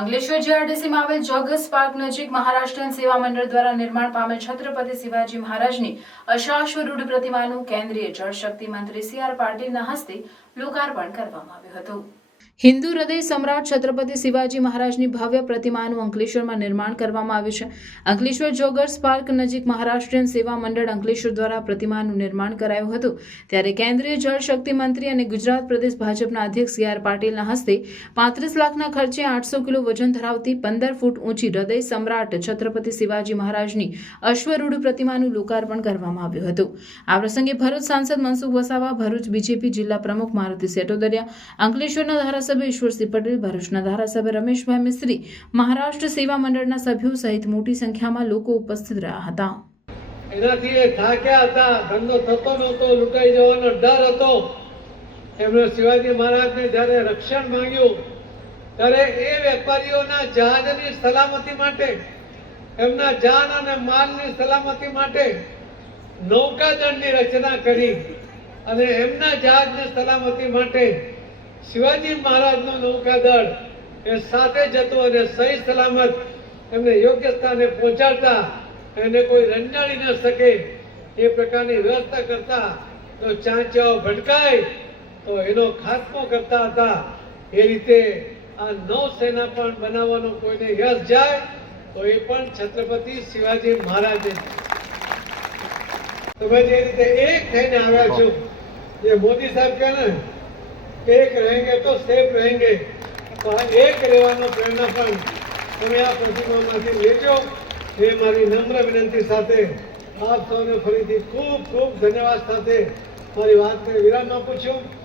અંકલેશ્વર જીઆરડીસીમાં આવેલ joggers park નજીક મહારાષ્ટ્રીયન સેવા મંડળ દ્વારા નિર્માણ પામેલ છત્રપતિ શિવાજી મહારાજની અશ્વારૂઢ પ્રતિમાનું કેન્દ્રીય જળશક્તિ મંત્રી સી.આર. પાટીલના હસ્તે લોકાર્પણ કરવામાં આવ્યું હતું. હિન્દુ હૃદય સમ્રાટ છત્રપતિ શિવાજી મહારાજની ભવ્ય પ્રતિમાનું અંકલેશ્વરમાં નિર્માણ કરવામાં આવ્યું છે. અંકલેશ્વર જોગર્સ પાર્ક નજીક મહારાષ્ટ્રીયન સેવા મંડળ અંકલેશ્વર દ્વારા પ્રતિમાનું નિર્માણ કરાયું હતું. ત્યારે કેન્દ્રીય જળશક્તિ મંત્રી અને ગુજરાત પ્રદેશ ભાજપના અધ્યક્ષ સી.આર. પાટીલના હસ્તે 35 લાખના ખર્ચે 800 કિલો વજન ધરાવતી 15 ફૂટ ઊંચી હૃદય સમ્રાટ છત્રપતિ શિવાજી મહારાજની અશ્વારૂઢ પ્રતિમાનું લોકાર્પણ કરવામાં આવ્યું હતું. આ પ્રસંગે ભરૂચ સાંસદ મનસુખ વસાવા, ભરૂચ બીજેપી જિલ્લા પ્રમુખ મારુતિ સેટોદરિયા, અંકલેશ્વરના ધારાસભ્ય ઈશ્વરસિંહ પટેલ, ભરૂચના ધારાસભ્ય રમેશભાઈ મિસ્ત્રી, મહારાષ્ટ્ર સેવા મંડળના સભ્યો સહિત મોટી સંખ્યામાં લોકો ઉપસ્થિત રહ્યા હતા. એનાથી એ થાક્યા હતા, ધંધો થતો નહોતો, લૂંટાઈ જવાનો ડર હતો. એમણે શિવાજી મહારાજને જ્યારે રક્ષણ માંગ્યું ત્યારે એ વેપારીઓના જહાજની સલામતી માટે, એમના જાન અને માલની સલામતી માટે નૌકાદળની રચના કરી અને એમના જહાજની સલામતી માટે શિવાજી મહારાજનું નૌકાદળ એ સાથે જતું અને સહી સલામત એમને યોગ્ય સ્થાને પહોંચાડતા, એને કોઈ રંજાડી ન શકે એ પ્રકારની વ્યવસ્થા કરતા. તો ચાંચિયાઓ ભટકાય તો એનો ખાત્મો કરતા હતા. એ રીતે આ નૌસેના પણ બનાવવાનો કોઈને યશ જાય તો એ પણ છત્રપતિ શિવાજી મહારાજે. તમે જે રીતે એક થઈને આવ્યા છો, જે મોદી સાહેબ કહે ને એક રહેંગે તો સેફ રહેંગે, તો આ એક રહેવાનો પ્રેરણા પણ તમે આ પ્રતિમામાંથી લેજો. એ મારી નમ્ર વિનંતી સાથે આપ સૌને ફરીથી ખૂબ ખૂબ ધન્યવાદ સાથે મારી વાતને વિરામ આપું છું.